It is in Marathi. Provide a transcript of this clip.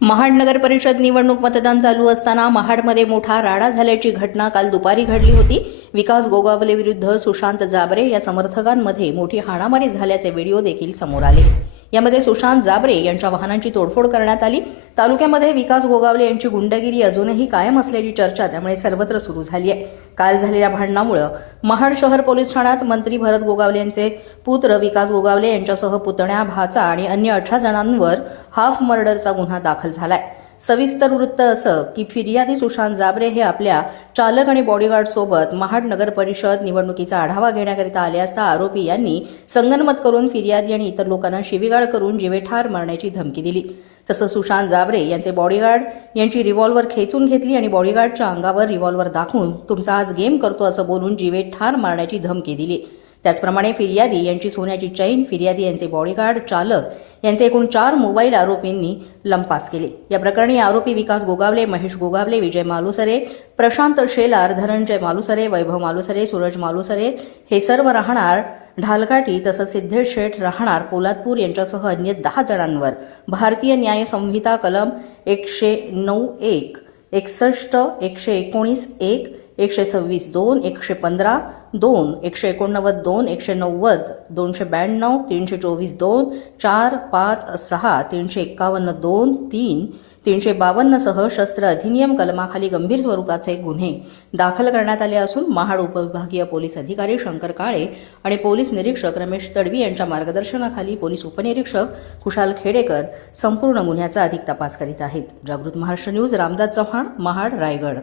महाड नगर परिषद निवडणूक मतदान चालू असताना महाडमध्ये मोठा राडा झाल्याची घटना काल दुपारी घडली होती। विकास गोगावले विरुद्ध सुशांत जाबरे या समर्थकांमध्ये मोठी हाणामारी झाल्याचे व्हिडिओ देखील समोर आले। यामध्ये सुशांत जाबरे यांच्या वाहनांची तोडफोड करण्यात आली। तालुक्यामध्ये विकास गोगावले यांची गुंडगिरी अजूनही कायम असल्याची चर्चा त्यामुळे सर्वत्र सुरू झाली आहे। काल झालेल्या भांडणामुळे महाड शहर पोलीस ठाण्यात मंत्री भरत गोगावले यांचे पुत्र विकास गोगावले यांच्यासह पुतण्या, भाचा आणि अन्य 18 जणांवर हाफ मर्डरचा गुन्हा दाखल झालाय। सविस्तर वृत्त असं की फिर्यादी सुशांत जाबरे हे आपल्या चालक आणि बॉडीगार्ड सोबत महाड नगर परिषद निवडणुकीचा आढावा घेण्याकरिता आले असता आरोपी यांनी संगनमत करून फिर्यादी आणि इतर लोकांना शिवीगाळ करून जीवेठार मारण्याची धमकी दिली। तसंच सुशांत जाबरे यांचे बॉडीगार्ड यांची रिव्हॉल्वर खेचून घेतली आणि बॉडीगार्डच्या अंगावर रिव्हॉल्वर दाखवून तुमचा आज गेम करतो असं बोलून जीवेठार मारण्याची धमकी दिली। त्याचप्रमाणे फिर्यादी यांची सोन्याची चैन, फिर्यादी यांचे बॉडीगार्ड, चालक यांचे एकूण 4 मोबाईल आरोपींनी लंपास केले। या प्रकरणी आरोपी विकास गोगावले, महेश गोगावले, विजय मालुसरे, प्रशांत शेलार, धनंजय मालुसरे, वैभव मालुसरे, सूरज मालुसरे हे सर्व राहणार ढालकाटी तसंच सिद्धेश शेठ राहणार पोलादपूर यांच्यासह अन्य 10 जणांवर भारतीय न्याय संहिता कलम 109(1), 61, 119(1), 126(2), 115(2), 189(2), 190, 292, 324(2), 4, 5, 6, 351(2), 3, 352 सह शस्त्र अधिनियम कलमाखाली गंभीर स्वरूपाचे गुन्हे दाखल करण्यात आले असून महाड उपविभागीय पोलीस अधिकारी शंकर काळे आणि पोलीस निरीक्षक रमेश तडवी यांच्या मार्गदर्शनाखाली पोलीस उपनिरीक्षक खुशाल खेडेकर संपूर्ण गुन्ह्याचा अधिक तपास करीत आहेत। जागृत महाराष्ट्र न्यूज, रामदास चव्हाण, महाड, रायगड।